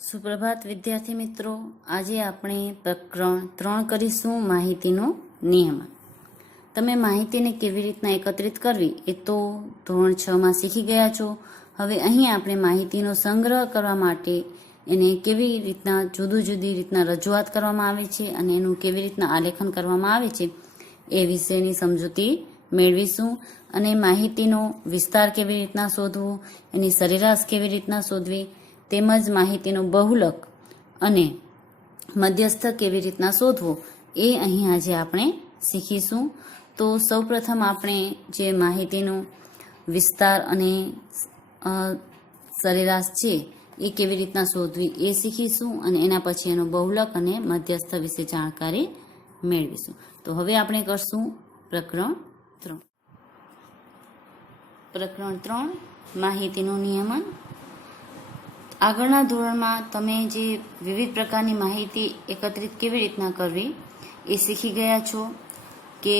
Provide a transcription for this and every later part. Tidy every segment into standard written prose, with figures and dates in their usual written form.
સુપ્રભાત વિદ્યાર્થી મિત્રો, આજે આપણે પ્રકરણ 3 કરીશું માહિતીનો નિયમ. તમે માહિતીને કેવી રીતના એકત્રિત કરવી એ તો ધોરણ 6માં શીખી ગયા છો. હવે અહીં આપણે માહિતીનો સંગ્રહ કરવા માટે એને કેવી રીતના જુદી રીતના રજૂઆત કરવામાં આવે છે અને એનું કેવી રીતના આલેખન કરવામાં આવે છે એ વિશેની સમજૂતી મેળવીશું. અને માહિતીનો વિસ્તાર કેવી રીતના શોધવો, એની સરેરાશ કેવી રીતના શોધવી, તેમજ માહિતીનો બહુલક અને મધ્યસ્થ કેવી રીતના શોધવો એ અહીં આજે આપણે શીખીશું. તો સૌપ્રથમ આપણે જે માહિતીનો વિસ્તાર અને સરેરાશ છે એ કેવી રીતના શોધવી એ શીખીશું અને એના પછી એનો બહુલક અને મધ્યસ્થ વિશે જાણકારી મેળવીશું. તો હવે આપણે કરશું પ્રકરણ 3. પ્રકરણ 3 માહિતીનું નિયમન. આગળના ધોરણમાં તમે જે વિવિધ પ્રકારની માહિતી એકત્રિત કેવી રીતના કરવી એ શીખી ગયા છો કે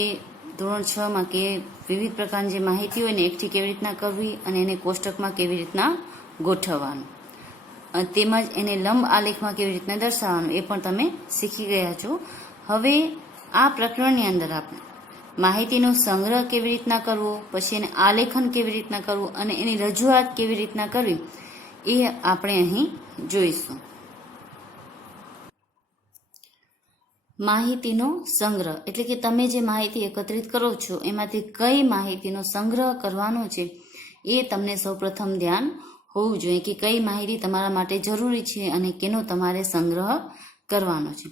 ધોરણ 6માં કે વિવિધ પ્રકારની જે માહિતી હોય ને એકઠી કેવી રીતના કરવી અને એને કોષ્ટકમાં કેવી રીતના ગોઠવવાનું, તેમજ એને લંબ આલેખમાં કેવી રીતના દર્શાવવાનું એ પણ તમે શીખી ગયા છો. હવે આ પ્રકરણની અંદર આપણે માહિતીનો સંગ્રહ કેવી રીતના કરવો, પછી એને આલેખન કેવી રીતના કરવું અને એની રજૂઆત કેવી રીતના કરવી એ આપણે અહીં જોઈશું. માહિતીનો સંગ્રહ એટલે કે તમે જે માહિતી એકત્રિત કરો છો એમાંથી કઈ માહિતીનો સંગ્રહ કરવાનો છે એ તમને સૌપ્રથમ ધ્યાન હોવું જોઈએ કે કઈ માહિતી તમારા માટે જરૂરી છે અને કેનો તમારે સંગ્રહ કરવાનો છે.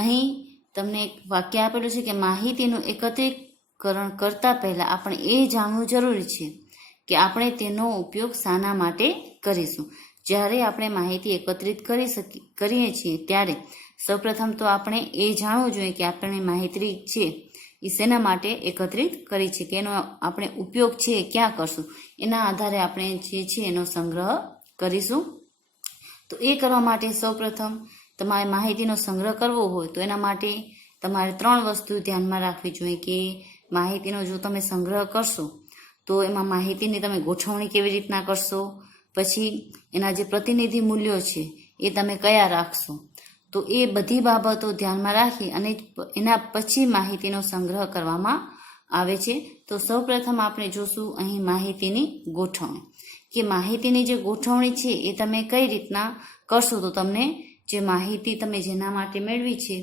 અહીં તમને એક વાક્ય આપેલું છે કે માહિતીનું એકત્રીકરણ કરતા પહેલા આપણે એ જાણવું જરૂરી છે કે આપણે તેનો ઉપયોગ શાના માટે કરીશું. જ્યારે આપણે માહિતી એકત્રિત કરીએ છીએ ત્યારે સૌપ્રથમ તો આપણે એ જાણવું જોઈએ કે આપણે માહિતી છે એ શેના માટે એકત્રિત કરી છે કે એનો આપણે ઉપયોગ છે ક્યાં કરશું, એના આધારે આપણે જે છે એનો સંગ્રહ કરીશું. તો એ કરવા માટે સૌપ્રથમ તમારે માહિતીનો સંગ્રહ કરવો હોય તો એના માટે તમારે 3 વસ્તુ ધ્યાનમાં રાખવી જોઈએ કે માહિતીનો જો તમે સંગ્રહ કરશો તો એમાં માહિતીની તમે ગોઠવણી કેવી રીતના કરશો, પછી એના જે પ્રતિનિધિ મૂલ્યો છે એ તમે કયા રાખશો. તો એ બધી બાબતો ધ્યાનમાં રાખી અને એના પછી માહિતીનો સંગ્રહ કરવામાં આવે છે. તો સૌપ્રથમ આપણે જોશું અહીં માહિતીની ગોઠવણી કે માહિતીની જે ગોઠવણી છે એ તમે કઈ રીતના કરશો તો તમને જે માહિતી તમે જેના માટે મેળવી છે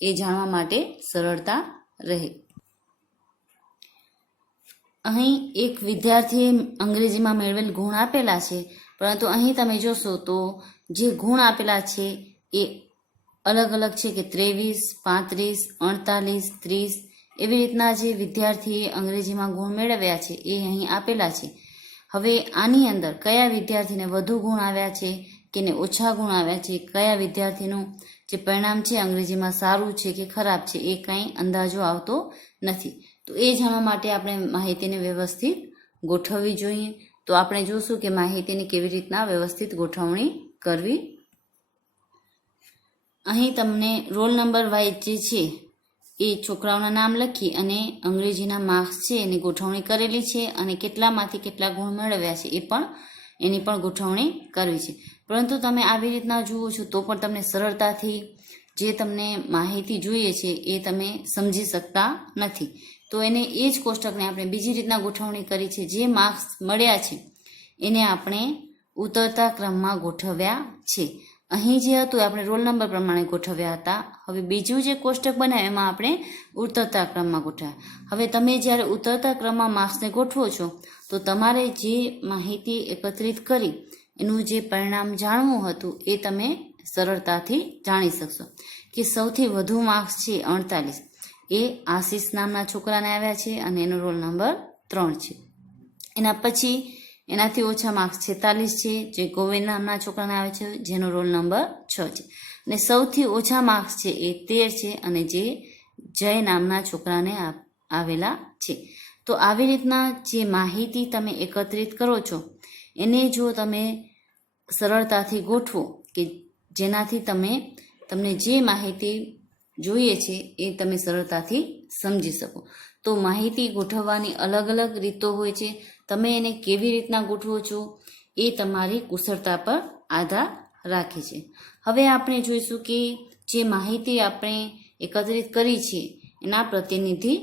એ જાણવા માટે સરળતા રહે. અહીં એક વિદ્યાર્થીએ અંગ્રેજીમાં મેળવેલ ગુણ આપેલા છે, પરંતુ અહીં તમે જોશો તો જે ગુણ આપેલા છે એ અલગ અલગ છે કે 23, 35, 48, 30 એવી રીતના જે વિદ્યાર્થીએ અંગ્રેજીમાં ગુણ મેળવ્યા છે એ અહીં આપેલા છે. હવે આની અંદર કયા વિદ્યાર્થીને વધુ ગુણ આવ્યા છે કે ને ઓછા ગુણ આવ્યા છે, કયા વિદ્યાર્થીનું જે પરિણામ છે અંગ્રેજીમાં સારું છે કે ખરાબ છે એ કંઈ અંદાજો આવતો નથી. તો એ જાણવા માટે આપણે માહિતીને વ્યવસ્થિત ગોઠવવી જોઈએ. તો આપણે જોશું કે માહિતીની કેવી રીતના વ્યવસ્થિત ગોઠવણી કરવી. અહીં તમને રોલ નંબર વાઇઝ જે છે એ છોકરાઓના નામ લખી અને અંગ્રેજીના માર્ક્સ છે એની ગોઠવણી કરેલી છે અને કેટલામાંથી કેટલા ગુણ મેળવ્યા છે એ પણ એની પણ ગોઠવણી કરવી છે. પરંતુ તમે આવી રીતના જુઓ છો તો પણ તમને સરળતાથી જે તમને માહિતી જોઈએ છે એ તમે સમજી શકતા નથી. તો એને એ જ કોષ્ટકને આપણે બીજી રીતના ગોઠવણી કરી છે. જે માર્ક્સ મળ્યા છે એને આપણે ઉતરતા ક્રમમાં ગોઠવ્યા છે. અહીં જે હતું આપણે રોલ નંબર પ્રમાણે ગોઠવ્યા હતા. હવે બીજું જે કોષ્ટક બનાવ્યું એમાં આપણે ઉતરતા ક્રમમાં ગોઠવ્યા. હવે તમે જ્યારે ઉતરતા ક્રમમાં માર્ક્સને ગોઠવો છો તો તમારે જે માહિતી એકત્રિત કરી એનું જે પરિણામ જાણવું હતું એ તમે સરળતાથી જાણી શકશો. કે સૌથી વધુ માર્ક્સ છે 48 એ આશીષ નામના છોકરાને આવ્યા છે અને એનો રોલ નંબર 3 છે. એના પછી એનાથી ઓછા માર્ક્સ 46 છે જે ગોવિંદ નામના છોકરાને આવે છે જેનો રોલ નંબર 6 છે. અને સૌથી ઓછા માર્ક્સ છે એ 13 છે અને જે જય નામના છોકરાને આવેલા છે. તો આવી રીતના જે માહિતી તમે એકત્રિત કરો છો એને જો તમે સરળતાથી ગોઠવો કે જેનાથી તમને જે માહિતી જોઈએ છે એ તમે સરળતાથી સમજી શકો. તો માહિતી ગોઠવવાની અલગ અલગ રીતો હોય છે. તમે એને કેવી રીતના ગોઠવો છો એ તમારી કુશળતા પર આધાર રાખે છે. હવે આપણે જોઈશું કે જે માહિતી આપણે એકત્રિત કરી છે એના પ્રતિનિધિ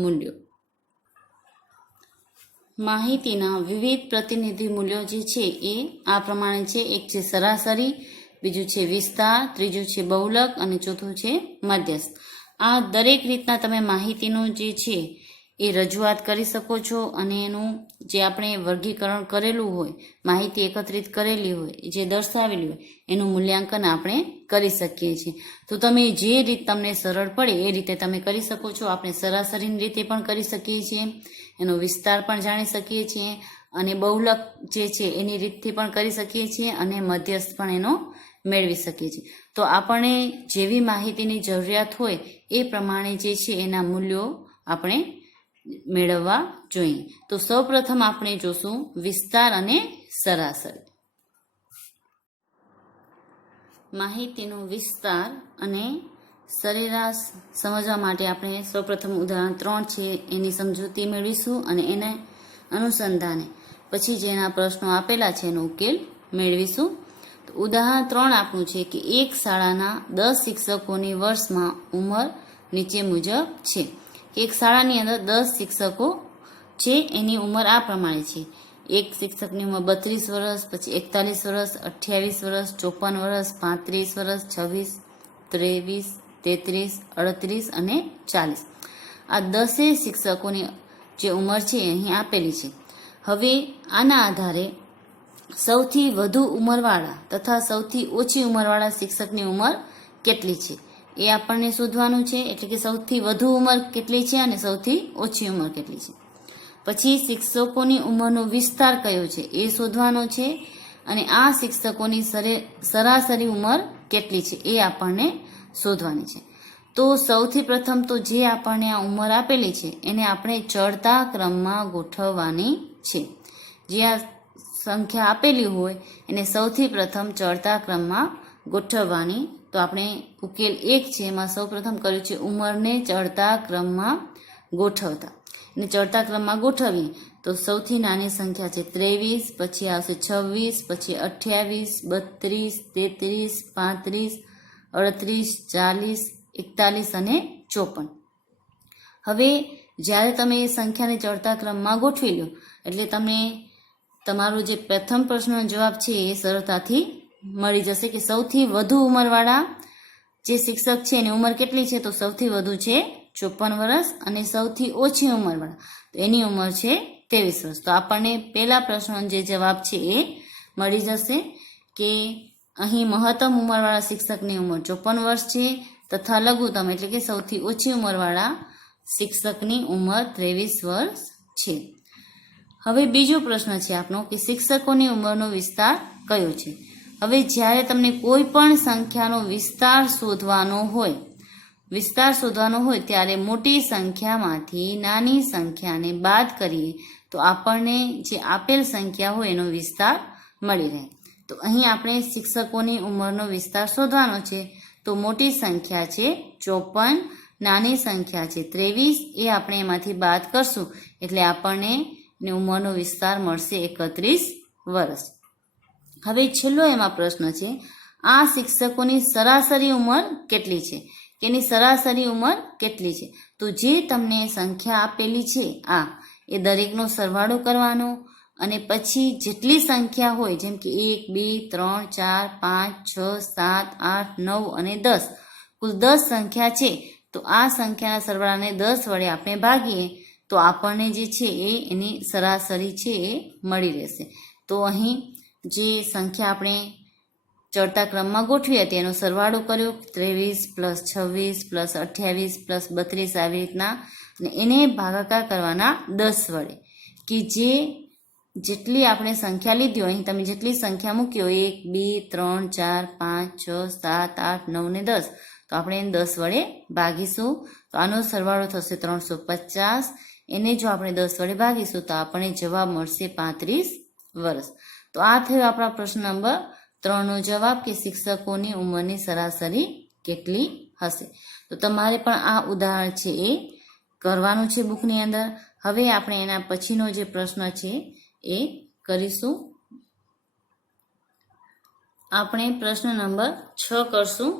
મૂલ્યો. માહિતીના વિવિધ પ્રતિનિધિ મૂલ્યો જે છે એ આ પ્રમાણે છે. એક છે સરાસરી, બીજું છે વિસ્તાર, ત્રીજું છે બહુલક અને ચોથું છે મધ્યસ્થ. આ દરેક રીતના તમે માહિતીનું જે છે એ રજૂઆત કરી શકો છો અને એનું જે આપણે વર્ગીકરણ કરેલું હોય, માહિતી એકત્રિત કરેલી હોય, જે દર્શાવેલી હોય એનું મૂલ્યાંકન આપણે કરી શકીએ છીએ. તો તમે જે રીત તમને સરળ પડે એ રીતે તમે કરી શકો છો. આપણે સરાસરીની રીતે પણ કરી શકીએ છીએ, એનો વિસ્તાર પણ જાણી શકીએ છીએ અને બહુલક જે છે એની રીતથી પણ કરી શકીએ છીએ અને મધ્યસ્થ પણ એનો મેળવી શકીએ છીએ. તો આપણને જેવી માહિતીની જરૂરિયાત હોય એ પ્રમાણે જે છે એના મૂલ્યો આપણે મેળવવા જોઈએ. તો સૌપ્રથમ આપણે જોશું વિસ્તાર અને સરાસરી. માહિતીનો વિસ્તાર અને સરેરાશ સમજવા માટે આપણે સૌપ્રથમ ઉદાહરણ 3 છે એની સમજૂતી મેળવીશું અને એને અનુસંધાને પછી જેના પ્રશ્નો આપેલા છે એનો ઉકેલ મેળવીશું. તો ઉદાહરણ 3 આપણું છે કે એક શાળાના 10 શિક્ષકોની વર્ષમાં ઉંમર નીચે મુજબ છે. એક શાળાની અંદર 10 શિક્ષકો છે, એની ઉંમર આ પ્રમાણે છે. એક શિક્ષકની ઉંમર 32 વર્ષ, પછી 41 વર્ષ, 28 વર્ષ, 54 વર્ષ, 35 વર્ષ, 26, 23, 33, 38 અને 40. આ 10 શિક્ષકોની જે ઉંમર છે અહીં આપેલી છે. હવે આના આધારે સૌથી વધુ ઉંમરવાળા તથા સૌથી ઓછી ઉંમરવાળા શિક્ષકની ઉંમર કેટલી છે એ આપણને શોધવાનું છે. એટલે કે સૌથી વધુ ઉંમર કેટલી છે અને સૌથી ઓછી ઉંમર કેટલી છે. પછી શિક્ષકોની ઉંમરનો વિસ્તાર કયો છે એ શોધવાનો છે અને આ શિક્ષકોની સરાસરી ઉંમર કેટલી છે એ આપણને શોધવાની છે. તો સૌથી પ્રથમ તો જે આપણને આ ઉંમર આપેલી છે એને આપણે ચડતા ક્રમમાં ગોઠવવાની છે. જે આ સંખ્યા આપેલી હોય એને સૌથી પ્રથમ ચડતા ક્રમમાં ગોઠવવાની. તો આપણે ઉકેલ 1 છે એમાં સૌ પ્રથમ કર્યું છે ઉંમરને ચડતા ક્રમમાં ગોઠવતા. અને ચડતા ક્રમમાં ગોઠવીએ તો સૌથી નાની સંખ્યા છે 23, પછી આવશે 26, પછી 28, 32, 33, 35, 38, 40, 41 અને 54. હવે જ્યારે તમે એ સંખ્યાને ચડતા ક્રમમાં ગોઠવી લો એટલે તમને તમારો જે પ્રથમ પ્રશ્નનો જવાબ છે એ સરળતાથી મળી જશે કે સૌથી વધુ ઉંમરવાળા જે શિક્ષક છે એની ઉંમર કેટલી છે. તો સૌથી વધુ છે 54 વર્ષ અને સૌથી ઓછી ઉંમરવાળા તો એની ઉંમર છે 23 વર્ષ. તો આપણને પહેલા પ્રશ્નનો જે જવાબ છે એ મળી જશે કે અહીં મહત્તમ ઉંમરવાળા શિક્ષકની ઉંમર 54 વર્ષ છે તથા લઘુત્તમ એટલે કે સૌથી ઓછી ઉંમરવાળા શિક્ષકની ઉંમર 23 વર્ષ છે. હવે બીજો પ્રશ્ન છે આપણો કે શિક્ષકોની ઉંમરનો વિસ્તાર કયો છે. હવે જ્યારે તમને કોઈ પણ સંખ્યાનો વિસ્તાર શોધવાનો હોય ત્યારે મોટી સંખ્યામાંથી નાની સંખ્યાને બાદ કરીએ તો આપણને જે આપેલ સંખ્યા હોય એનો વિસ્તાર મળી રહે. તો અહીં આપણે શિક્ષકોની ઉંમરનો વિસ્તાર શોધવાનો છે. તો મોટી સંખ્યા છે 54, નાની સંખ્યા છે 23, એ આપણે એમાંથી બાદ કરશું એટલે આપણને ઉંમરનો વિસ્તાર મળશે 31 વર્ષ. હવે છેલ્લો એમાં પ્રશ્ન છે આ શિક્ષકોની સરાસરી ઉંમર કેટલી છે કે એની સરાસરી ઉંમર કેટલી છે. તો જે તમને સંખ્યા આપેલી છે આ એ દરેકનો સરવાળો કરવાનો અને પછી જેટલી સંખ્યા હોય જેમ કે 1, 2, 3, 4, 5, 6, 7, 8, 9 અને 10 કુલ 10 સંખ્યા છે. તો આ સંખ્યાના સરવાળાને 10 વડે આપણે ભાગીએ તો આપણને જે છે એની સરાસરી છે એ મળી રહેશે. તો અહીં જે સંખ્યા આપણે ચડતા ક્રમમાં ગોઠવી હતી એનો સરવાળો કર્યો 23 + 26 + 28 + 32 આવી રીતના અને એને ભાગાકાર કરવાના 10 વડે કે જેટલી આપણે સંખ્યા લીધી હોય અહીં તમે જેટલી સંખ્યા મૂકી હોય 1, 2, 3, 4, 5, 6, 7, 8, 9 ને 10 તો આપણે એને 10 વડે ભાગીશું તો આનો સરવાળો થશે 350. એને જો આપણે 10 વડે ભાગીશું તો આપણને જવાબ મળશે 35 વર્ષ. તો આ થયો આપણા પ્રશ્ન નંબર 3નો જવાબ કે શિક્ષકોની ઉંમરની સરાસરી કેટલી હશે. તો તમારે પણ આ ઉદાહરણ છે એ કરવાનું છે બુકની અંદર. હવે આપણે એના પછીનો જે પ્રશ્ન છે એ કરીશું. આપણે પ્રશ્ન નંબર 6 કરશું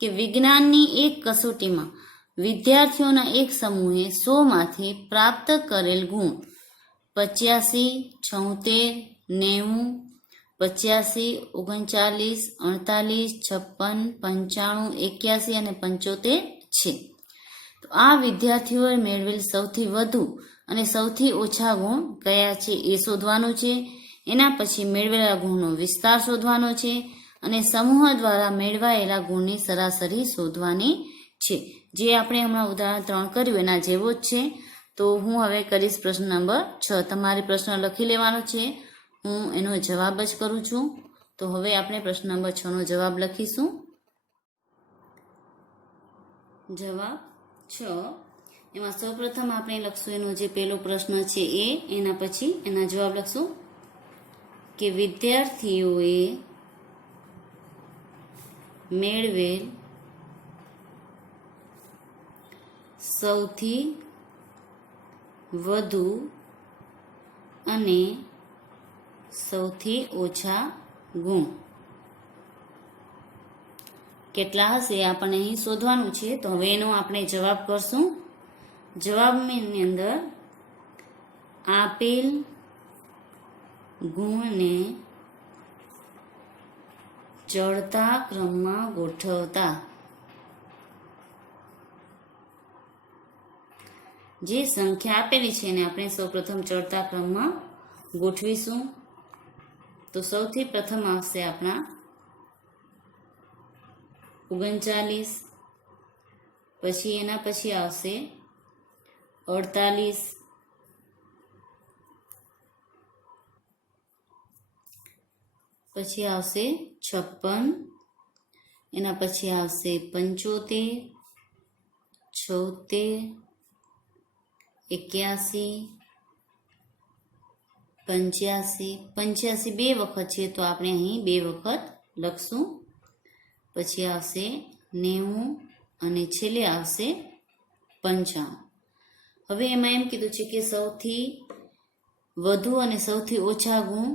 કે વિજ્ઞાનની એક કસોટીમાં વિદ્યાર્થીઓના એક સમૂહે 100 માંથી પ્રાપ્ત કરેલ ગુણ 85, 76, 90, 85, 39, 48, 56, 95, 81 અને 75 છે. તો આ વિદ્યાર્થીઓએ મેળવેલ સૌથી વધુ અને સૌથી ઓછા ગુણ કયા છે એ શોધવાનું છે. એના પછી મેળવેલા ગુણનો વિસ્તાર શોધવાનો છે અને સમૂહ દ્વારા મેળવાયેલા ગુણની સરાસરી શોધવાની છે. જે આપણે હમણાં ઉદાહરણ 3 કર્યું એના જેવો જ છે. તો હું હવે કરીશ પ્રશ્ન નંબર 6. તમારે પ્રશ્ન લખી લેવાનો છે, હું એનો જવાબ જ કરું છું. તો હવે આપણે પ્રશ્ન નંબર 6 નો જવાબ લખીશું. જવાબ 6 એમાં સૌપ્રથમ આપણે લખશું એનો જે પહેલો પ્રશ્ન છે એ, એના પછી એના જવાબ લખશું કે વિદ્યાર્થીઓએ મેળવેલ સૌથી વધુ અને સૌથી ઓછા ગુણ કેટલા હશે આપણને અહીં શોધવાનું છે. તો હવે એનો આપણે જવાબ કરશું. જવાબની અંદર આપેલ ગુણને ચડતા ક્રમમાં ગોઠવતા જે સંખ્યા આપેલી છે એને આપણે સૌપ્રથમ ચડતા ક્રમમાં ગોઠવીશું. તો સૌથી પ્રથમ આવશે આપણા 39, પછી એના પછી આવશે 48, પછી આવશે 56, એના પછી આવશે 75, 76, 81, 85. 85 બે વખત છે તો આપણે અહીં 2 વખત લખશું. પછી આવશે 90 અને છેલ્લે આવશે 95. હવે એમાં એમ કીધું છે કે સૌથી વધુ અને સૌથી ઓછા ગુણ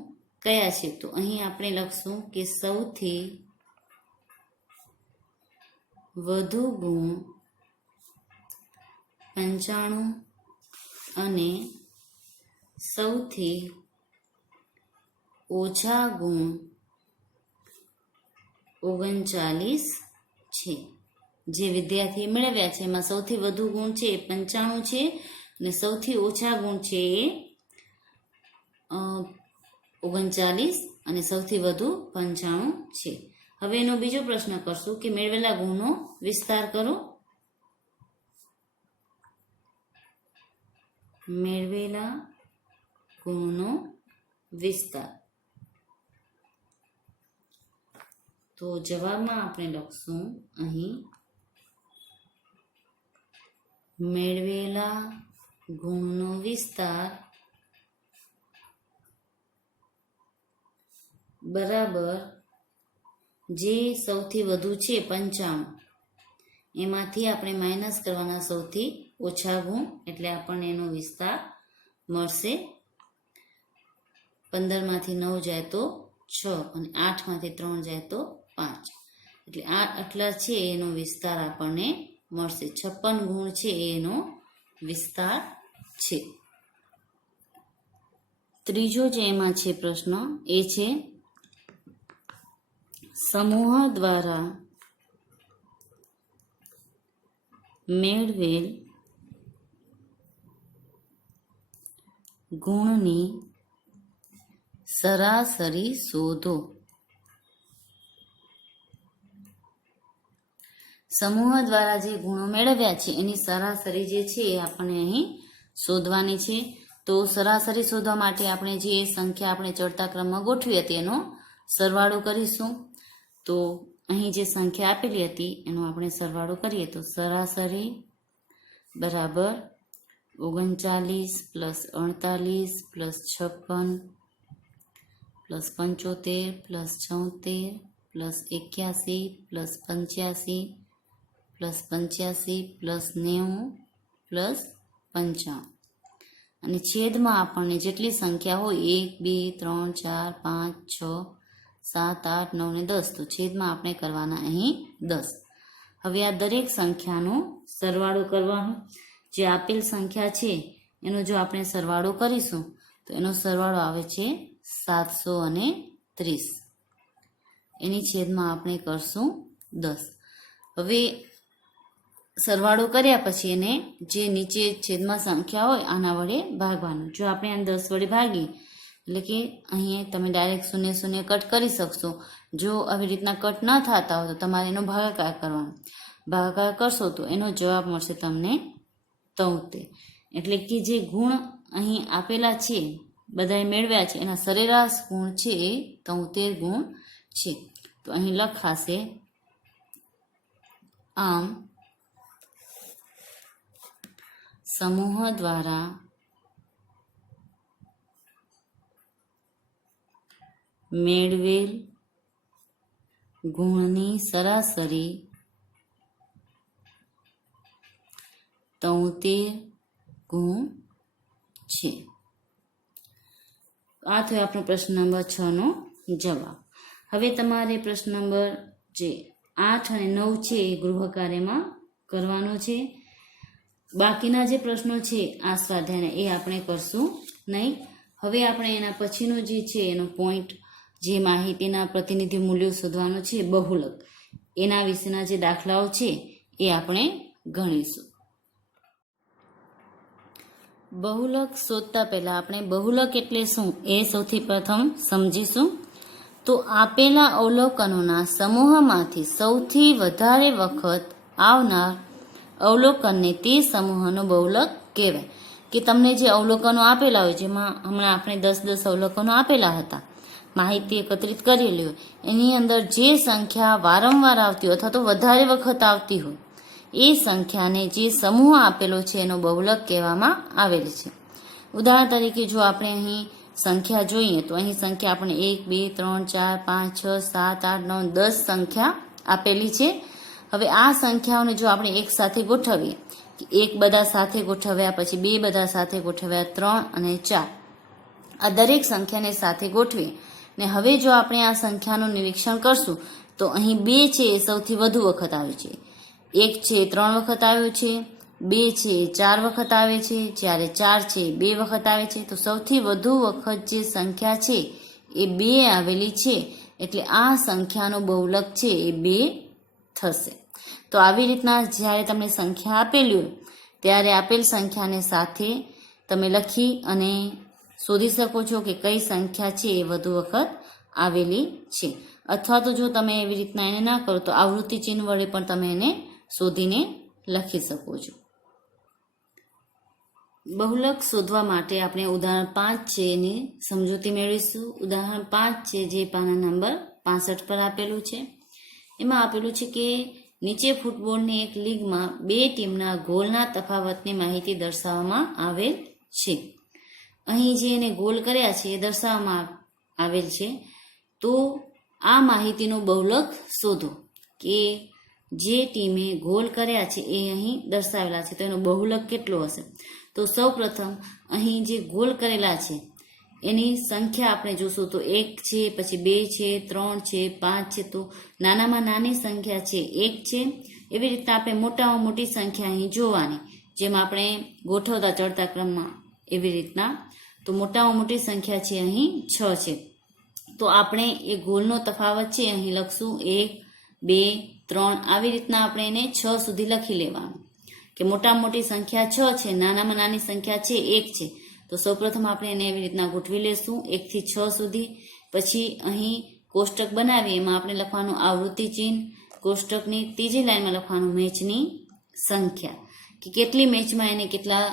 કયા છે. તો અહીં આપણે લખશું કે સૌથી વધુ ગુણ 95 અને સૌથી ઓછા ગુણ 39 છે. જે વિદ્યાર્થીએ મેળવ્યા છે એમાં સૌથી વધુ ગુણ છે એ 95 છે અને સૌથી ઓછા ગુણ છે એ 39 અને સૌથી વધુ 95 છે. હવે એનો બીજો પ્રશ્ન કરશું કે મેળવેલા ગુણનો વિસ્તાર કરો. મેળવેલા ગુણનો વિસ્તાર. તો જવાબમાં આપણે લખશું અહીં મેળવેલા ગુણનો વિસ્તાર બરાબર જે સૌથી વધુ છે 95 એમાંથી આપણે માઇનસ કરવાના સૌથી ઓછા ગુણ એટલે આપણને એનો વિસ્તાર મળશે. 15 માંથી 9 જાય તો 6 અને 8 માંથી 3 જાય તો 5 એટલે આટલા છે એનો વિસ્તાર આપણને મળશે. 56 ગુણ છે એનો વિસ્તાર છે. ત્રીજો જે એમાં છે પ્રશ્ન એ છે સમૂહ દ્વારા મેળવેલ ગુણની સરાસરી શોધો. સમૂહ દ્વારા જે ગુણો મેળવ્યા છે એની સરાસરી જે છે એ આપણને અહીં શોધવાની છે. તો સરાસરી શોધવા માટે આપણે જે સંખ્યા આપણે ચડતા ક્રમમાં ગોઠવી હતી એનો સરવાળો કરીશું. તો અહીં જે સંખ્યા આપેલી હતી એનો આપણે સરવાળો કરીએ તો સરાસરી બરાબર 39 plus 48 plus 56 plus 75 plus 76 plus 81 plus 85 plus 85 plus 90 plus 55 અને છેદમાં આપણને જેટલી સંખ્યા હોય 1, 2, 3, 4, 5, 6, 7, 8, 9 ને 10. તો છેદમાં આપણે કરવાના અહીં 10. હવે આ દરેક સંખ્યાનો સરવાળો કરવાનો. જે આપેલ સંખ્યા છે એનો જો આપણે સરવાળો કરીશું તો એનો સરવાળો આવે છે 730. એની છેદમાં આપણે કરશું 10. હવે સરવાળો કર્યા પછી એને જે નીચે છેદમાં સંખ્યા હોય આના વડે ભાગવાનું. જો આપણે આને 10 વડે ભાગીએ એટલે કે અહીંયા તમે ડાયરેક્ટ 0 0 કટ કરી શકશો. જો આવી રીતના કટ ન થતા હોય તો તમારે એનો ભાગાકાર કરવાનો. ભાગાકાર કરશો તો એનો જવાબ મળશે તમને 73. એટલે કે જે ગુણ અહીં આપેલા છે બધાએ મેળવ્યા છે એના સરેરાશ ગુણ છે એ 73 ગુણ છે. તો અહીં લખાશે આમ સમૂહ દ્વારા મેળવેલ ગુણની સરાસરી 73 ગુણ છે. આ થયો આપણો પ્રશ્ન નંબર 6 નો જવાબ. હવે તમારે પ્રશ્ન નંબર જે 8 અને 9 છે એ ગૃહ કાર્યમાં કરવાનો છે. બાકીના જે પ્રશ્નો છે આ સ્વાધ્યાયના એ આપણે કરશું નહીં. હવે આપણે એના પછીનો જે છે એનો પોઈન્ટ જે માહિતીના પ્રતિનિધિ મૂલ્યો શોધવાનો છે બહુલક, એના વિશેના જે દાખલાઓ છે એ આપણે ગણીશું. બહુલક શોધતા પહેલા આપણે બહુલક એટલે શું એ સૌથી પ્રથમ સમજીશું. તો આપેલા અવલોકનોના સમૂહમાંથી સૌથી વધારે વખત આવનાર અવલોકનને તે સમૂહનો બહુલક કહેવાય. કે તમને જે અવલોકનો આપેલા હોય, જેમાં હમણાં આપણે 10 અવલોકનો આપેલા હતા, માહિતી એકત્રિત કરેલી હોય, એની અંદર જે સંખ્યા વારંવાર આવતી હોય અથવા તો વધારે વખત આવતી હોય એ સંખ્યાને જે સમૂહ આપેલો છે એનો બહુલક કહેવામાં આવેલ છે. ઉદાહરણ તરીકે જો આપણે અહીં સંખ્યા જોઈએ તો અહીં સંખ્યા આપણે 1, 2, 3, 4, 5, 6, 7, 8, 9, 10 સંખ્યા આપેલી છે. હવે આ સંખ્યાઓને જો આપણે એક સાથે ગોઠવીએ, એક બધા સાથે ગોઠવ્યા, પછી 2 બધા સાથે ગોઠવ્યા, 3 અને 4, આ દરેક સંખ્યાને સાથે ગોઠવીએ ને હવે જો આપણે આ સંખ્યાનું નિરીક્ષણ કરશું તો અહીં 2 છે એ સૌથી વધુ વખત આવે છે, 1 છે 3 વખત આવ્યો છે, 2 છે 4 વખત આવે છે, જ્યારે 4 છે 2 વખત આવે છે. તો સૌથી વધુ વખત જે સંખ્યા છે એ 2 આવેલી છે, એટલે આ સંખ્યાનો બહુલક છે એ 2 થશે. તો આવી રીતના જ્યારે તમને સંખ્યા આપેલી હોય ત્યારે આપેલ સંખ્યાને સાથે તમે લખી અને શોધી શકો છો કે કઈ સંખ્યા છે એ વધુ વખત આવેલી છે. અથવા તો જો તમે એવી રીતના એને ના કરો તો આવૃત્તિ ચિહ્ન વડે પણ તમે એને શોધીને લખી શકો છો. બહુલક શોધવા માટે આપણે ઉદાહરણ 5 છે એની સમજૂતી મેળવીશું. ઉદાહરણ 5 છે જે પાના નંબર 65 પર આપેલું છે. એમાં આપેલું છે કે નીચે ફૂટબોલની એક લીગમાં 2 ટીમના ગોલના તફાવતની માહિતી દર્શાવવામાં આવેલ છે. અહીં જે એને ગોલ કર્યા છે એ દર્શાવવામાં આવેલ છે. તો આ માહિતીનો બહુલક શોધો કે જે ટીમે ગોલ કર્યા છે એ અહીં દર્શાવેલા છે, તો એનો બહુલક કેટલો હશે. તો સૌ પ્રથમ અહીં જે ગોલ કરેલા છે એની સંખ્યા આપણે જોશું તો 1 છે, પછી 2 છે, 3 છે, 5 છે. તો નાનામાં નાની સંખ્યા છે 1 છે. એવી રીતના આપણે મોટામાં મોટી સંખ્યા અહીં જોવાની, જેમ આપણે ગોઠવતા ચડતા ક્રમમાં એવી રીતના. તો મોટામાં મોટી સંખ્યા છે અહીં 6 છે. તો આપણે એ ગોલનો તફાવત છે અહીં લખશું 1, 2, 3, આવી રીતના આપણે એને 6 સુધી લખી લેવાનું કે મોટામાં મોટી સંખ્યા 6 છે, નાનામાં નાની સંખ્યા છે 1 છે. તો સૌપ્રથમ આપણે એને એવી રીતના ગોઠવી લેશું 1 થી 6 સુધી. પછી અહીં કોષ્ટક બનાવીએ, એમાં આપણે લખવાનું આવૃત્તિ ચિહ્ન, કોષ્ટકની ત્રીજી લાઈનમાં લખવાનું મેચની સંખ્યા, કે કેટલી મેચમાં એને કેટલા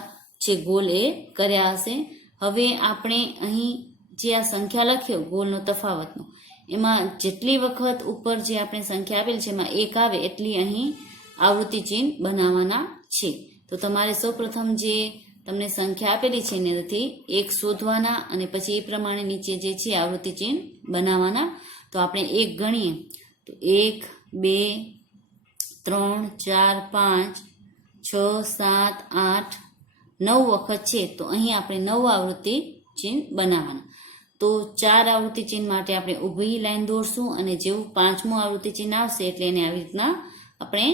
છે ગોલ એ કર્યા હશે. હવે આપણે અહીં જે આ સંખ્યા લખ્યો ગોલનો તફાવતનો, એમાં જેટલી વખત ઉપર જે આપણે સંખ્યા આપેલ છે એમાં 1 આવે એટલી અહીં આવૃત્તિ ચિહ્ન બનાવવાના છે. તો તમારે સૌપ્રથમ જે તમને સંખ્યા આપેલી છે એનાથી 1 શોધવાના અને પછી એ પ્રમાણે નીચે જે છે આવૃત્તિ ચિહ્ન બનાવવાના. તો આપણે 1 ગણીએ તો 1, 2, 3, 4, 5, 6, 7, 8, 9 વખત છે. તો અહીં આપણે 9 આવૃત્તિ ચિહ્ન બનાવવાના. તો 4 આવૃત્તિ ચિહ્ન માટે આપણે ઊભી લાઈન દોરશું અને જેવું 5મું આવૃત્તિ ચિહ્ન આવશે એટલે એને આવી રીતના આપણે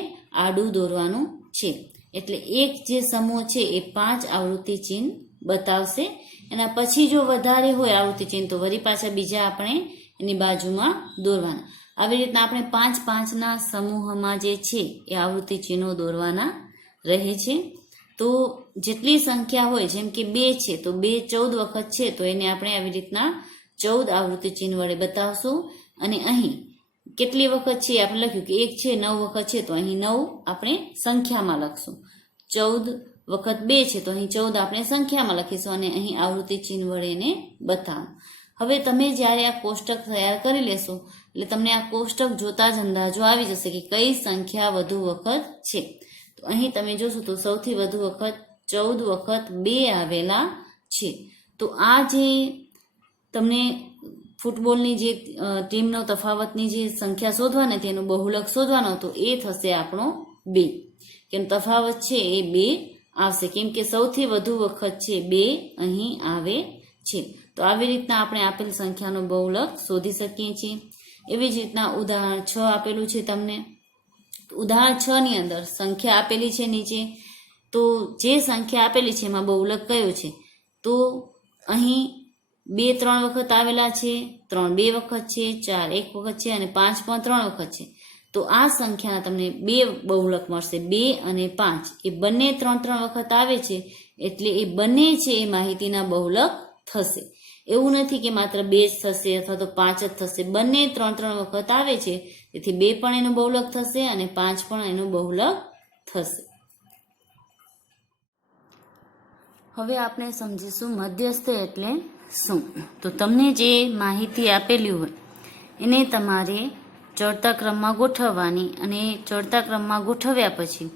આડું દોરવાનું છે. એટલે એક જે સમૂહ છે એ 5 આવૃત્તિ ચિહ્ન બતાવશે. એના પછી જો વધારે હોય આવૃત્તિ ચિહ્ન તો વળી પાછા બીજા આપણે એની બાજુમાં દોરવાના. આવી રીતના આપણે 5-5ના સમૂહમાં જે છે એ આવૃત્તિ ચિહ્નો દોરવાના રહે છે. તો જેટલી સંખ્યા હોય, જેમ કે 2 છે તો 2 14 વખત છે તો એને આપણે આવી રીતના 14 આવૃત્તિ ચિહ્ન વડે બતાવશું. અને અહીં કેટલી વખત છે આપણે લખ્યું કે 1 છે 9 વખત છે તો અહીં 9 આપણે સંખ્યામાં લખશું. 14 વખત 2 છે તો અહીં 14 આપણે સંખ્યામાં લખીશું અને અહીં આવૃત્તિ ચિહ્ન વડે એને બતાવવાનું. હવે તમે જ્યારે આ કોષ્ટક તૈયાર કરી લેશો એટલે તમને આ કોષ્ટક જોતા જ અંદાજો આવી જશે કે કઈ સંખ્યા વધુ વખત છે. તો અહીં તમે જોશો તો સૌથી વધુ વખત 14 વખત 2 આવેલા છે. તો આ જે તમને ફૂટબોલની જે ટીમનો તફાવતની જે સંખ્યા શોધવાની હતી એનો બહુલક શોધવાનો હતો એ થશે આપણો 2. કેમ તફાવત છે એ 2 આવશે કેમ કે સૌથી વધુ વખત છે 2 અહીં આવે છે. તો આવી રીતના આપણે આપેલ સંખ્યાનો બહુલક શોધી શકીએ છીએ. એવી જ રીતના ઉદાહરણ 6 આપેલું છે તમને. ઉદાહરણ 6 ની અંદર સંખ્યા આપેલી છે નીચે. તો જે સંખ્યા આપેલી છે એમાં બહુલક કયો છે? તો અહીં 2 3 વખત આવેલા છે, 3 2 વખત છે, 4 1 વખત છે અને 5 પણ 3 વખત છે. તો આ સંખ્યાના તમને 2 બહુલક મળશે. 2 અને 5 એ બંને 3 વખત આવે છે એટલે એ બંને છે એ માહિતીના બહુલક થશે. એવું નથી કે માત્ર 2 જ થશે અથવા તો 5 જ થશે. બંને 3 વખત આવે છે તેથી 2 પણ એનો બહુલક થશે અને 5 પણ એનો બહુલક થશે. હવે આપણે સમજીશું મધ્યસ્થ એટલે શું. તો તમને જે માહિતી આપેલી હોય એને તમારે ચડતા ક્રમમાં ગોઠવવાની અને ચડતા ક્રમમાં ગોઠવ્યા પછી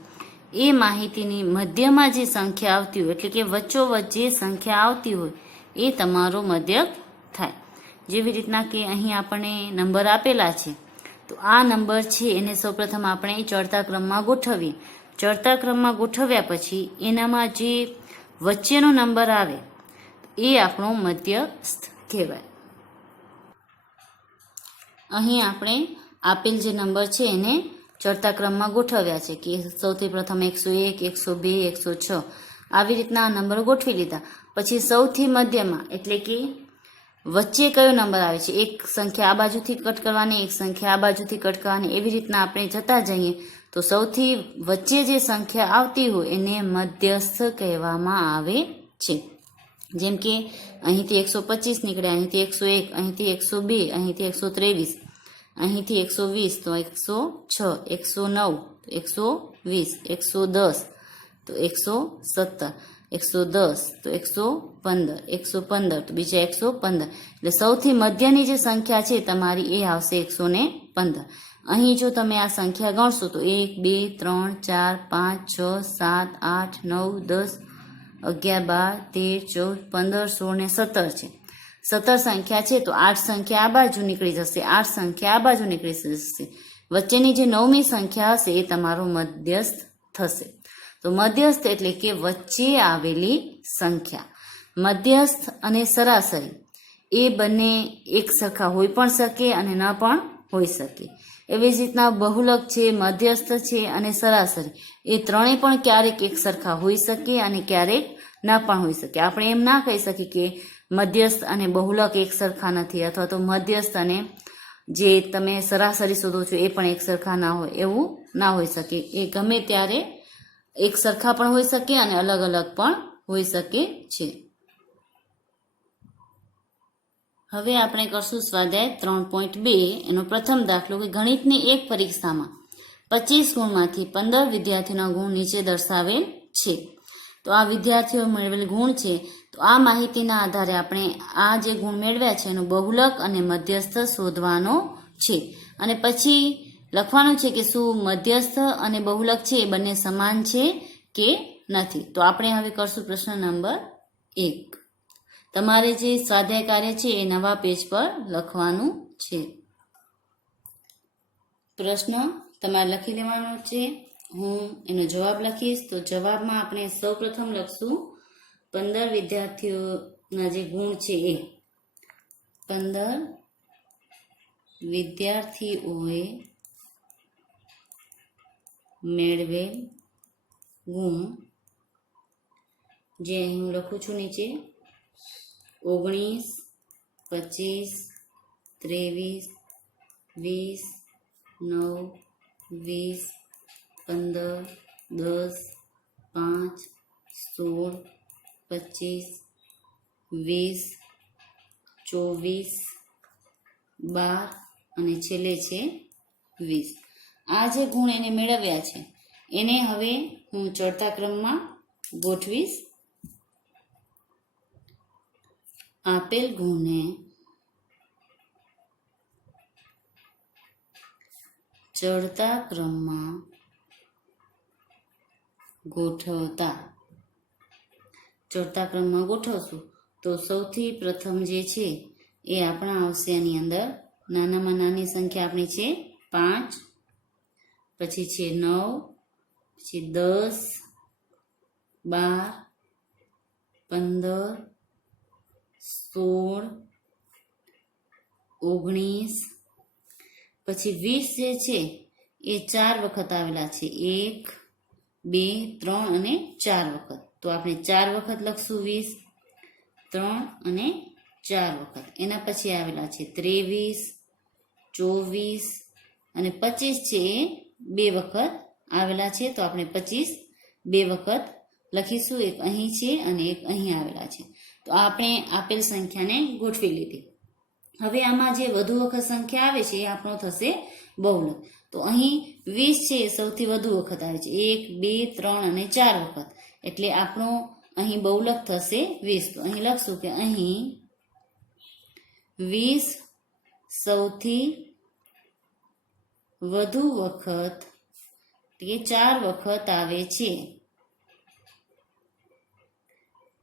એ માહિતીની મધ્યમાં જે સંખ્યા આવતી હોય એટલે કે વચ્ચોવચ્ચ જે સંખ્યા આવતી હોય એ તમારો મધ્યક થાય. જેવી રીતના કે અહીં આપણને નંબર આપેલા છે તો આ નંબર છે એને સૌપ્રથમ આપણે ચડતા ક્રમમાં ગોઠવીએ. ચડતા ક્રમમાં ગોઠવ્યા પછી એનામાં જે વચ્ચેનો નંબર આવે એ આપણો મધ્યસ્થ કહેવાય. અહીં આપણે આપેલ જે નંબર છે એને ચડતા ક્રમમાં ગોઠવ્યા છે કે સૌથી પ્રથમ 101, 102, 106 આવી રીતના આ નંબર ગોઠવી લીધા. પછી સૌથી મધ્યમાં એટલે કે વચ્ચે કયો નંબર આવે છે, એક સંખ્યા આ બાજુથી કટ કરવાની, એક સંખ્યા આ બાજુથી કટ કરવાની, એવી રીતના આપણે જતા જઈએ તો સૌથી વચ્ચે જે સંખ્યા આવતી હોય એને મધ્યસ્થ કહેવામાં આવે છે. જેમ કે અહીંથી 125 નીકળે, અહીંથી 101, અહીંથી 102, અહીંથી 123, અહીંથી 120 તો 106, 109 તો 120, 110 તો 117, 110 તો 115, 115 તો બીજા 115. એટલે સૌથી મધ્યની જે સંખ્યા છે તમારી એ આવશે 115. અહીં જો તમે આ સંખ્યા ગણશો તો 1 2 3 4 5 6 7 8 9 10 11 12 13 14 15 16 ને 17 છે. 17 સંખ્યા છે તો 8 સંખ્યા આ બાજુ નીકળી જશે, 8 સંખ્યા આ બાજુ નીકળી જશે. વચ્ચેની જે 9મી સંખ્યા હશે એ તમારો મધ્યસ્થ થશે. તો મધ્યસ્થ એટલે કે વચ્ચે આવેલી સંખ્યા. મધ્યસ્થ અને સરાસરી એ બંને એક સરખા હોઈ પણ શકે અને ન પણ હોઈ શકે. એવી જ રીતના બહુલક છે, મધ્યસ્થ છે અને સરાસરી એ ત્રણેય પણ ક્યારેક એક સરખા હોઈ શકે અને ક્યારેક ના પણ હોઈ શકે. આપણે એમ ના કહી શકીએ કે મધ્યસ્થ અને બહુલક એક સરખા નથી અથવા તો મધ્યસ્થ અને જે તમે સરાસરી શોધો છો એ પણ એક સરખા ના હોય, એવું ના હોઈ શકે. એ ગમે ત્યારે એક સરખા પણ હોઈ શકે અને અલગ અલગ પણ હોઈ શકે છે. હવે આપણે કરશું સ્વાધ્યાય 3.2 એનો પ્રથમ દાખલો કે ગણિતની એક પરીક્ષામાં 25 ગુણમાંથી 15 વિદ્યાર્થીઓના ગુણ નીચે દર્શાવેલ છે. તો આ વિદ્યાર્થીઓ મેળવેલ ગુણ છે. તો આ માહિતીના આધારે આપણે આ જે ગુણ મેળવ્યા છે એનો બહુલક અને મધ્યસ્થ શોધવાનો છે અને પછી લખવાનું છે કે શું મધ્યસ્થ અને બહુલક છે એ બંને સમાન છે કે નથી. તો આપણે હવે કરશું પ્રશ્ન નંબર 1. તમારે જે સ્વાધ્યાય કાર્ય છે એ નવા પેજ પર લખવાનું છે. પ્રશ્ન તમારે લખી લેવાનો છે, હું એનો જવાબ લખીશ. તો જવાબમાં આપણે સૌપ્રથમ લખશું 15 વિદ્યાર્થીઓના જે ગુણ છે એ. 15 વિદ્યાર્થીઓએ મેળવેલ ગુણ, જે અહીં હું લખું છું નીચે, 19, 25, 23, 20, 9, 20, 15, 10, 5, 16, 25, 20, 24, 12 અને છેલ્લે છે 20. આ જે ગુણ એને મેળવ્યા છે એને હવે હું ચડતા ક્રમમાં ગોઠવીશ. આપેલ ગુણને ચડતા ક્રમમાં ગોઠવતા. ચડતા ક્રમમાં ગોઠવશું તો સૌથી પ્રથમ જે છે એ આપણા આવશે આની અંદર. નાનામાં નાની સંખ્યા આપણી છે 5, પછી છે 9, પછી 10, 12, 15, 16, 19, પછી 20 જે છે એ 4 વખત આવેલા છે. 1, 2, 3 અને 4 વખત. તો આપણે 4 વખત લખશું 20, 3 અને 4 વખત. એના પછી આવેલા છે 23, 24 અને 25 છે એ 2 વખત આવેલા છે. તો આપણે 25 2 વખત લખીશું. એક અહીં છે અને એક અહીં આવેલા છે. તો આપણે આપેલ સંખ્યાને ગોઠવી લીધી. હવે આમાં જે વધુ વખત સંખ્યા આવે છે એ આપણો થશે બહુલક. તો અહીં 20 છે એ સૌથી વધુ વખત આવે છે. 1, 2, 3 અને 4 વખત. એટલે આપણો અહીં બહુલક થશે 20. તો અહીં લખશું કે અહીં 20 સૌથી વધુ વખત, એટલે 4 વખત આવે છે.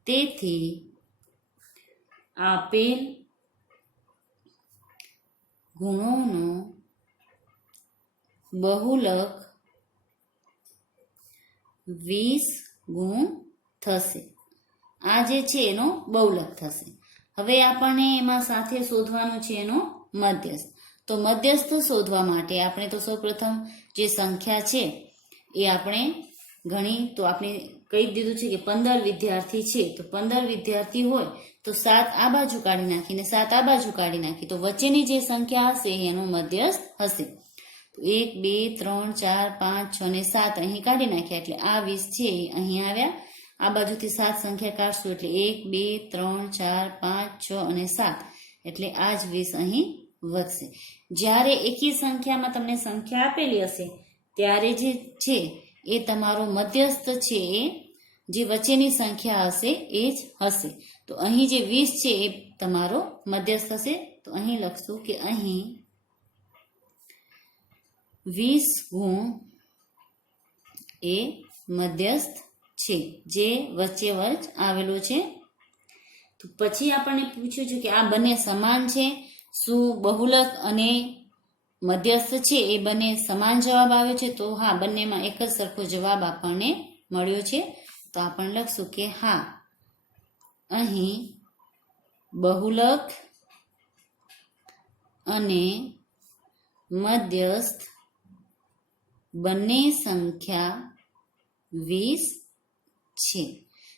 તેથી આપેલ ગુણોનો બહુલક 20 ગુણ થશે. આ જે છે એનો બહુલક થશે. હવે આપણને એમાં સાથે શોધવાનું છે એનો મધ્યસ્થ. તો મધ્યસ્થ શોધવા માટે આપણે તો સૌપ્રથમ જે સંખ્યા છે એ આપણે ગણી, તો આપણે કહી દીધું છે કે 15 વિદ્યાર્થી છે. તો 15 વિદ્યાર્થી હોય તો 7 આ બાજુ કાઢી નાખીને 7 આ બાજુ કાઢી નાખી, તો વચ્ચેની જે સંખ્યા હશે એનો મધ્યસ્થ હશે. તો 1, 2, 3, 4, 5, 6 અને 7 અહીં કાઢી નાખ્યા. એટલે આ 20 છે એ અહીં આવ્યા. આ બાજુથી 7 સંખ્યા કાઢશું એટલે 1, 2, 3, 4, 5, 6 અને 7. એટલે આ જ 20 અહીં વધશે. જ્યારે એકી સંખ્યામાં તમને સંખ્યા આપેલી હશે ત્યારે જે છે એ તમારો મધ્યસ્થ છે એ જે વચ્ચેની સંખ્યા હશે એ જ હશે. તો અહીં જે 20 છે એ તમારો મધ્યસ્થ હશે. તો અહીં લખશું કે અહીં 20 ગુણ એ મધ્યસ્થ છે જે વચ્ચે વચ આવેલો છે. તો પછી આપણને પૂછ્યું છે કે આ બંને સમાન છે, શું બહુલક અને મધ્યસ્થ છે એ બંને સમાન જવાબ આવ્યો છે? તો હા, બંનેમાં એક જ સરખો જવાબ આપણને મળ્યો છે. તો આપણે લખશું કે હા, અહીં બહુલક અને મધ્યસ્થ બંને સંખ્યા 20 છે.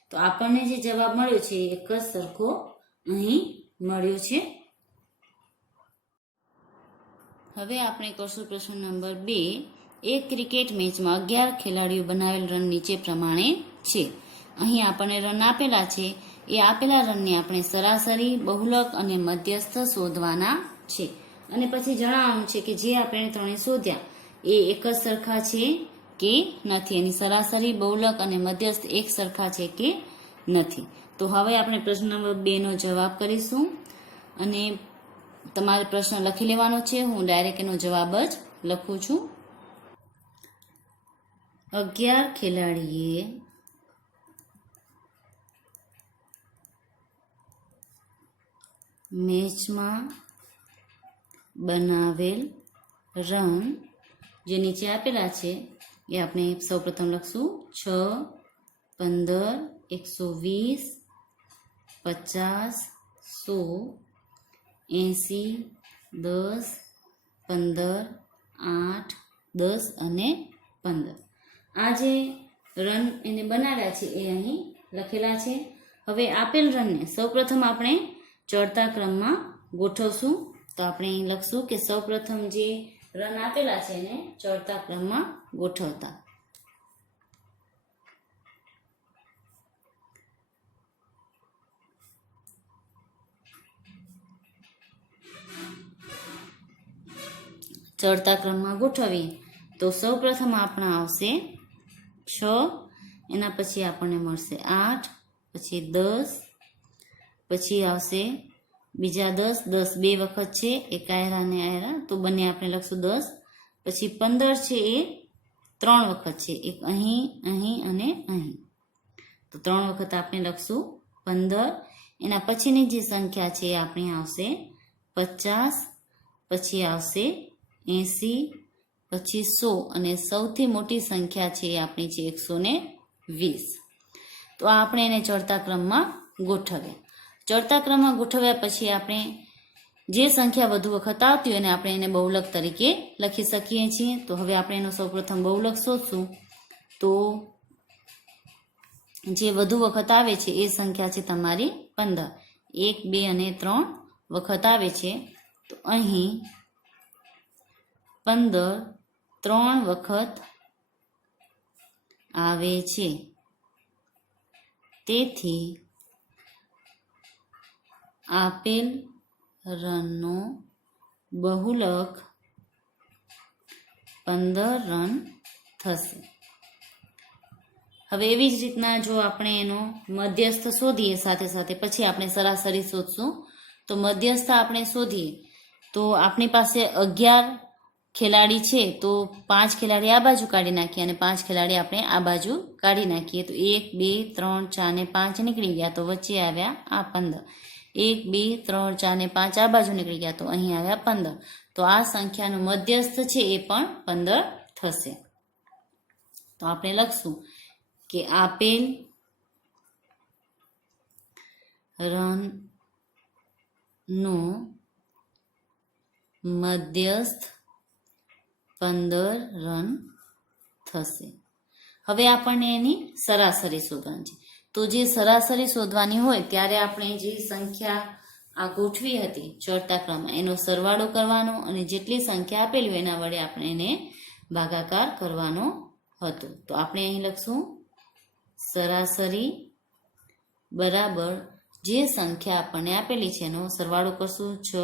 તો આપણને જે જવાબ મળ્યો છે એ એક જ સરખો અહીં મળ્યો છે. હવે આપણે કરશું પ્રશ્ન નંબર 2. એક ક્રિકેટ મેચમાં 11 ખેલાડીઓ બનાવેલ રન નીચે પ્રમાણે છે. અહીં આપણને રન આપેલા છે. એ આપેલા રનને આપણે સરાસરી, બહુલક અને મધ્યસ્થ શોધવાના છે. અને પછી જણાવવાનું છે કે જે આપણે ત્રણે શોધ્યા એ એક જ સરખા છે કે નથી. એની સરાસરી, બહુલક અને મધ્યસ્થ એક સરખા છે કે નથી. તો હવે આપણે પ્રશ્ન નંબર 2 નો જવાબ કરીશું. અને તમારે પ્રશ્ન લખી લેવાનો છે. હું ડાયરેક્ટ એનો જવાબ જ લખું છું. 11 ખેલાડીએ મેચમાં બનાવેલ રન જે નીચે આપેલા છે એ આપણે સૌપ્રથમ લખશું 6, 15, 120, 50, 100, 80, 10, 15, 8, 10 અને 15. આ જે રન એને બનાવ્યા છે એ અહીં લખેલા છે. હવે આપેલ રનને સૌપ્રથમ આપણે ચડતા ક્રમમાં ગોઠવશું. તો આપણે અહીં લખશું કે સૌપ્રથમ જે રન આપેલા છે એને ચડતા ક્રમમાં ગોઠવતા. ચડતા ક્રમમાં ગોઠવીએ તો સૌપ્રથમ આપણા આવશે 6, એના પછી આપણને મળશે 8, પછી 10, પછી આવશે બીજા 10, 10 બે વખત છે, એક આયરા ને આયરા, તો બંને આપણે લખશું 10. પછી 15 છે એ 3 વખત છે, એક અહીં, અહીં અને અહીં, તો 3 વખત આપણે લખશું 15. એના પછીની જે સંખ્યા છે એ આપણી આવશે 50, પછી આવશે 80, પછી 100 અને સૌથી મોટી સંખ્યા છે એ આપણી છે 120. તો આ આપણે એને ચડતા ક્રમમાં ગોઠવ્યા. ચડતા ક્રમમાં ગોઠવ્યા પછી આપણે જે સંખ્યા વધુ વખત આવતી હોય એને આપણે એને બહુલક તરીકે લખી શકીએ છીએ. તો હવે આપણે એનો સૌપ્રથમ બહુલક શોધશું. તો જે વધુ વખત આવે છે એ સંખ્યા છે તમારી 15. 1, 2 અને 3 વખત આવે છે, તો અહીં 15 3 વખત આવે છે. તેથી આપેલ રનનો બહુલક 15 રન થશે. હવે એવી જ રીતના જો આપણે એનો મધ્યસ્થ શોધીએ સાથે સાથે પછી આપણે સરાસરી શોધશું. તો મધ્યસ્થ આપણે શોધીએ તો આપણી પાસે 11 ખેલાડી છે, તો 5 ખેલાડી આ બાજુ કાઢી નાખીએ અને 5 ખેલાડી આપણે આ બાજુ કાઢી નાખીએ. તો 1, 2, 3, 4 ને 5 નીકળી ગયા, તો વચ્ચે આવ્યા આ 15. 1, 2, 3, 4 ને 5 આ બાજુ નીકળી ગયા, તો અહીં આવ્યા 15. તો આ સંખ્યાનો મધ્યસ્થ છે એ પણ 15 થશે. તો આપણે લખશું કે આપેલ રનનો મધ્યસ્થ 15 રન થશે. હવે આપણને એની સરાસરી શોધવાની છે. તો જે સરાસરી શોધવાની હોય ત્યારે આપણે જે સંખ્યા આ ગોઠવી હતી ચડતા ક્રમમાં એનો સરવાળો કરવાનો અને જેટલી સંખ્યા આપેલી હોય એના વડે આપણે એને ભાગાકાર કરવાનો હતો. તો આપણે અહીં લખશું સરાસરી બરાબર જે સંખ્યા આપણને આપેલી છે એનો સરવાળો કરશું. 6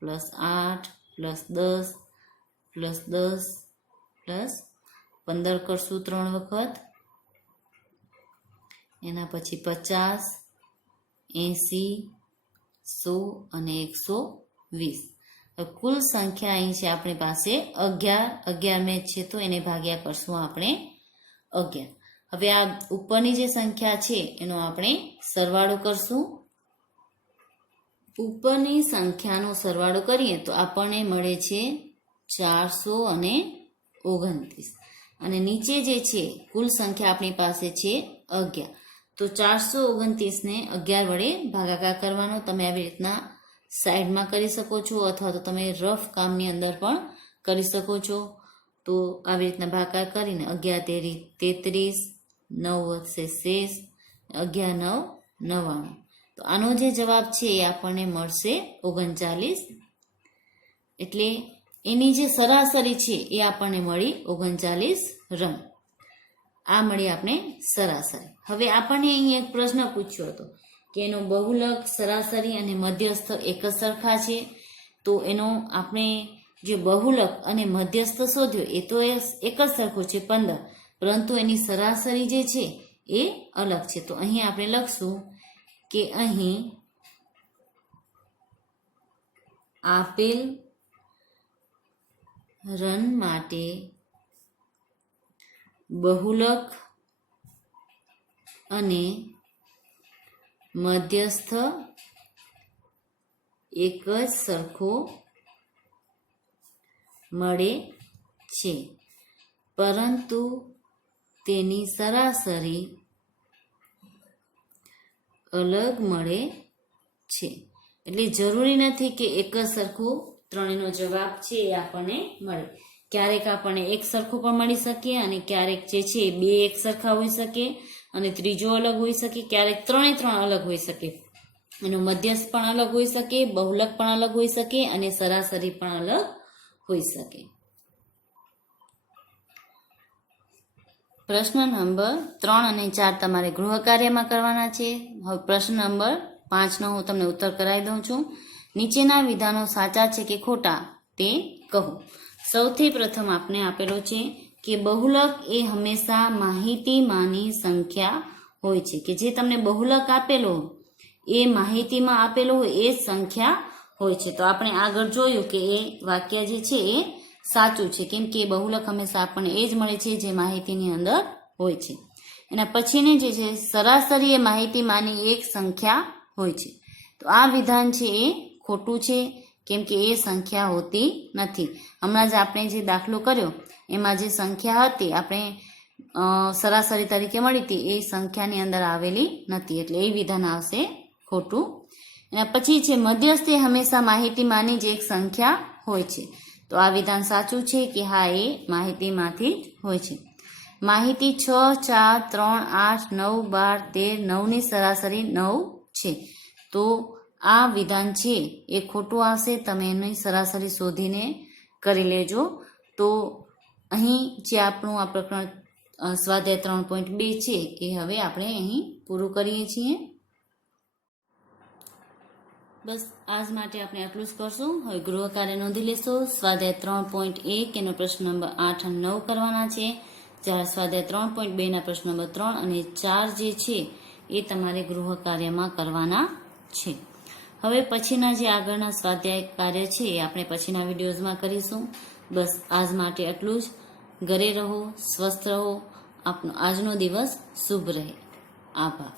+ 8 + 10 + 10 + 15 કરશું 3 વખત. એના પછી 50, 80, 100 અને 120. કુલ સંખ્યા અહીં છે આપણી પાસે 11 મેચ છે, તો એને ભાગ્યા કરશું આપણે 11. હવે આ ઉપરની જે સંખ્યા છે એનો આપણે સરવાળો કરશું. ઉપરની સંખ્યાનો સરવાળો કરીએ તો આપણને મળે છે 429 અને નીચે જે છે કુલ સંખ્યા આપણી પાસે છે 11. તો 429 ને 11 વડે ભાગાકાર કરવાનો. તમે આવી રીતના સાઈડમાં કરી શકો છો અથવા તો તમે રફ કામની અંદર પણ કરી શકો છો. તો આવી રીતના ભાગાકાર કરીને 11 તેરી 33, 9 વધશે 11 9 99. તો આનો જે જવાબ છે એ આપણને મળશે 39. એટલે એની જે સરાસરી છે એ આપણને મળી 39 રન. આ મળી આપણે સરાસરી. હવે આપણને અહીં એક પ્રશ્ન પૂછ્યો હતો કે એનો બહુલક, સરાસરી અને મધ્યસ્થ એક જ સરખા છે. તો એનો આપણે જે બહુલક અને મધ્યસ્થ શોધ્યો એ તો એક જ સરખો છે 15, પરંતુ એની સરાસરી જે છે એ અલગ છે. તો અહીં આપણે લખશું કે અહીં આપેલ રન માટે બહુલક અને મધ્યસ્થ એક જ સરખો મળે છે, પરંતુ તેની સરાસરી અલગ મળે છે. એટલે જરૂરી નથી કે એક જ સરખું ત્રણેયનો જવાબ છે એ આપણને મળે. ક્યારેક આપણને એક સરખું પણ મળી શકે અને ક્યારેક જે છે એ બે એક સરખા હોઈ શકે અને ત્રીજો અલગ હોઈ શકે, ક્યારેક ત્રણ અલગ હોઈ શકે. એનો મધ્યસ્થ પણ અલગ હોઈ શકે, બહુલક પણ અલગ હોઈ શકે અને સરાસરી પણ અલગ હોઈ શકે. પ્રશ્ન નંબર 3 અને 4 તમારે ગૃહ કાર્યમાં કરવાના છે. હવે પ્રશ્ન નંબર 5 નો હું તમને ઉત્તર કરાવી દઉં છું. નીચેના વિધાનો સાચા છે કે ખોટા તે કહો. સૌથી પ્રથમ આપણે આપેલો છે કે બહુલક એ હંમેશા માહિતીમાંની સંખ્યા હોય છે, કે જે તમને બહુલક આપેલો એ માહિતીમાં આપેલો હોય એ જ સંખ્યા હોય છે. તો આપણે આગળ જોયું કે એ વાક્ય જે છે એ સાચું છે, કેમ કે બહુલક હંમેશા આપણને એ જ મળે છે જે માહિતીની અંદર હોય છે. એના પછીની જે છે સરાસરી એ માહિતીમાંની એક સંખ્યા હોય છે. તો આ વિધાન છે એ ખોટું છે, કેમ કે એ સંખ્યા હોતી નથી. હમણાં જ આપણે જે દાખલો કર્યો એમાં જે સંખ્યા હતી આપણે સરાસરી તરીકે મળી હતી એ સંખ્યાની અંદર આવેલી નથી, એટલે એ વિધાન આવશે ખોટું. એના પછી છે મધ્યસ્થ એ હંમેશા માહિતીમાંની જ એક સંખ્યા હોય છે. તો આ વિધાન સાચું છે કે હા, એ માહિતીમાંથી જ હોય છે. માહિતી 6, 4, 3, 8, 9, 12, 13, 9ની સરાસરી 9 છે. તો આ વિધાન છે એ ખોટું આવશે. તમે એની સરાસરી શોધીને કરી લેજો. તો અહીં જે આપણું આ પ્રકરણ સ્વાધ્યાય 3.2 છે એ હવે આપણે અહીં પૂરું કરીએ છીએ. બસ આજ માટે આપણે આટલું જ કરશું. હવે ગૃહ કાર્ય નોંધી લેશો. સ્વાધ્યાય 3.1 એનો પ્રશ્ન નંબર 8 અને 9 કરવાના છે. જ્યારે સ્વાધ્યાય 3.2 ના પ્રશ્ન નંબર 3 અને 4 જે છે એ તમારે ગૃહ કાર્યમાં કરવાના છે. હવે પછીના જે આગળના સ્વાધ્યાય કાર્ય છે એ આપણે પછીના વિડીયોઝમાં કરીશું. બસ આજ માટે આટલું જ. ઘરે રહો, સ્વસ્થ રહો. આપનો આજનો દિવસ શુભ રહે. આભાર.